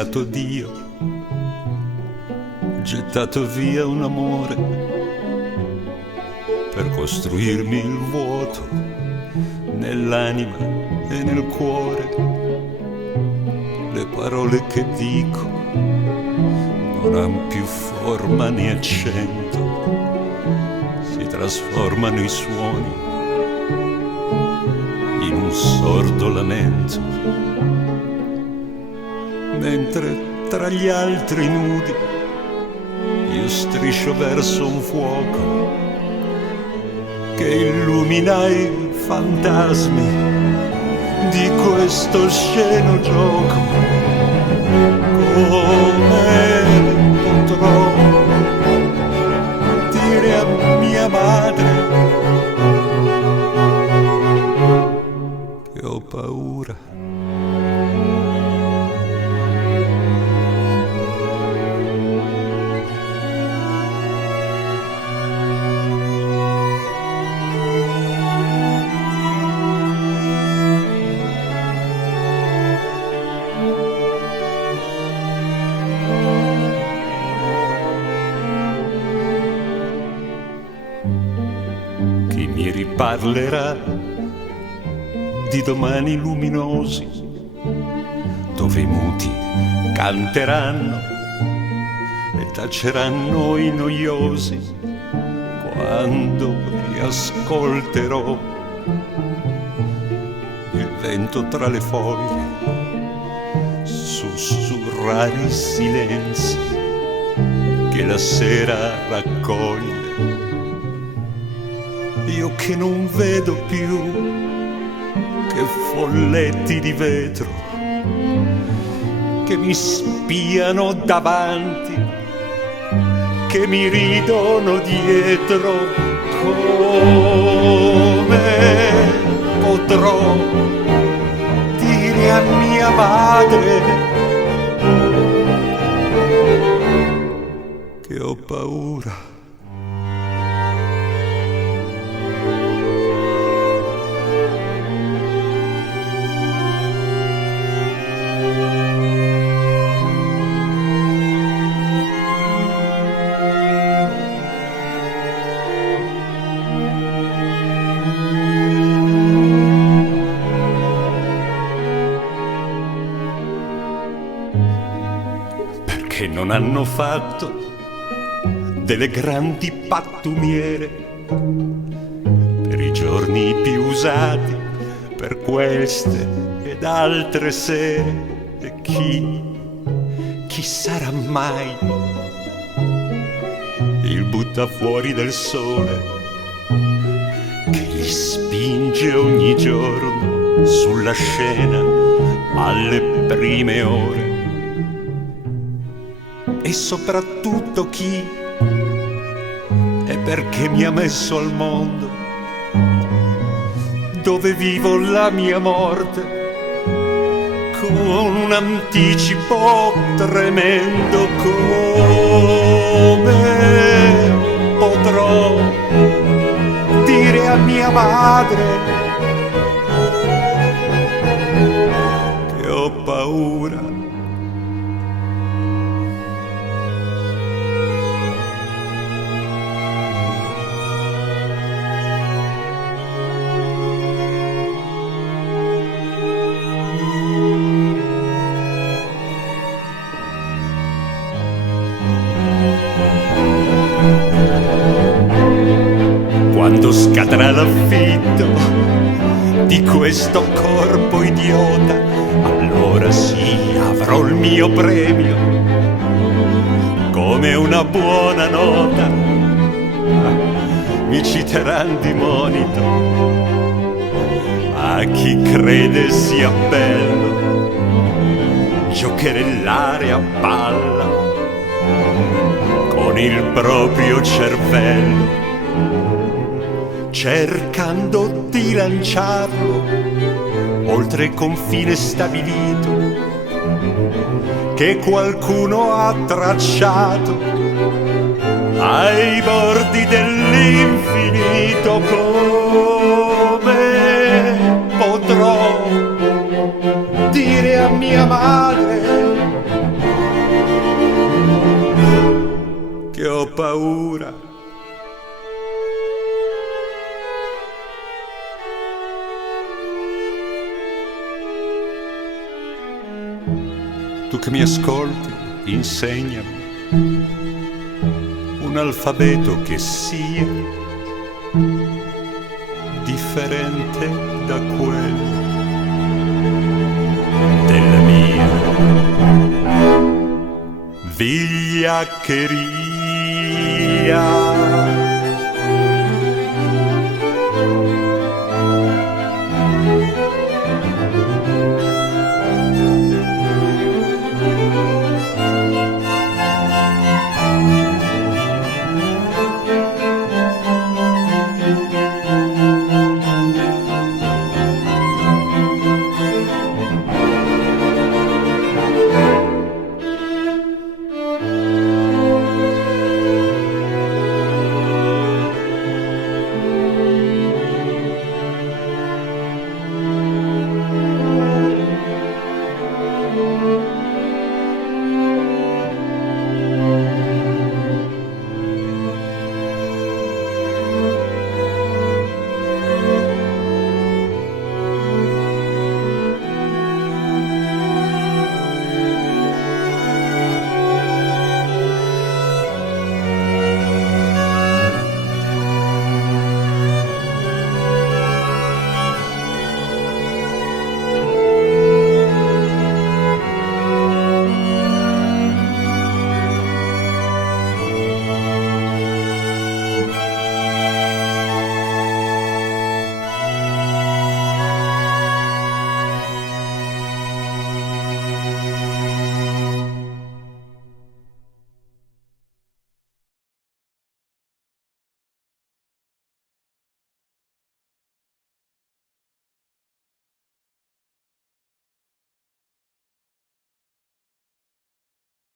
ringraziato Dio, gettato via un amore per costruirmi il vuoto nell'anima e nel cuore. Le parole che dico non han più forma né accento, si trasformano i suoni in un sordo lamento, mentre tra gli altri nudi io striscio verso un fuoco che illumina i fantasmi di questo sceno gioco. Come potrò dire a mia madre che ho paura? Chi mi riparlerà di domani luminosi, dove i muti canteranno e taceranno i noiosi, quando riascolterò il vento tra le foglie sussurrare i silenzi che la sera raccoglie. Io che non vedo più che folletti di vetro che mi spiano davanti, che mi ridono dietro. Come potrò dire a mia madre che ho paura? Che non hanno fatto delle grandi pattumiere per i giorni più usati, per queste ed altre sere. E chi sarà mai il buttafuori del sole che li spinge ogni giorno sulla scena alle prime ore? E soprattutto chi e perché mi ha messo al mondo, dove vivo la mia morte con un anticipo tremendo. Come potrò dire a mia madre che ho paura? Quando scadrà l'affitto di questo corpo idiota, allora sì avrò il mio premio come una buona nota. Mi citeranno di monito a chi crede sia bello giocherellare a palla con il proprio cervello, cercando di lanciarlo oltre il confine stabilito che qualcuno ha tracciato ai bordi dell'infinito. Come potrò dire a mia madre paura. Tu che mi ascolti, insegnami un alfabeto che sia differente da quello della mia vigliaccheria.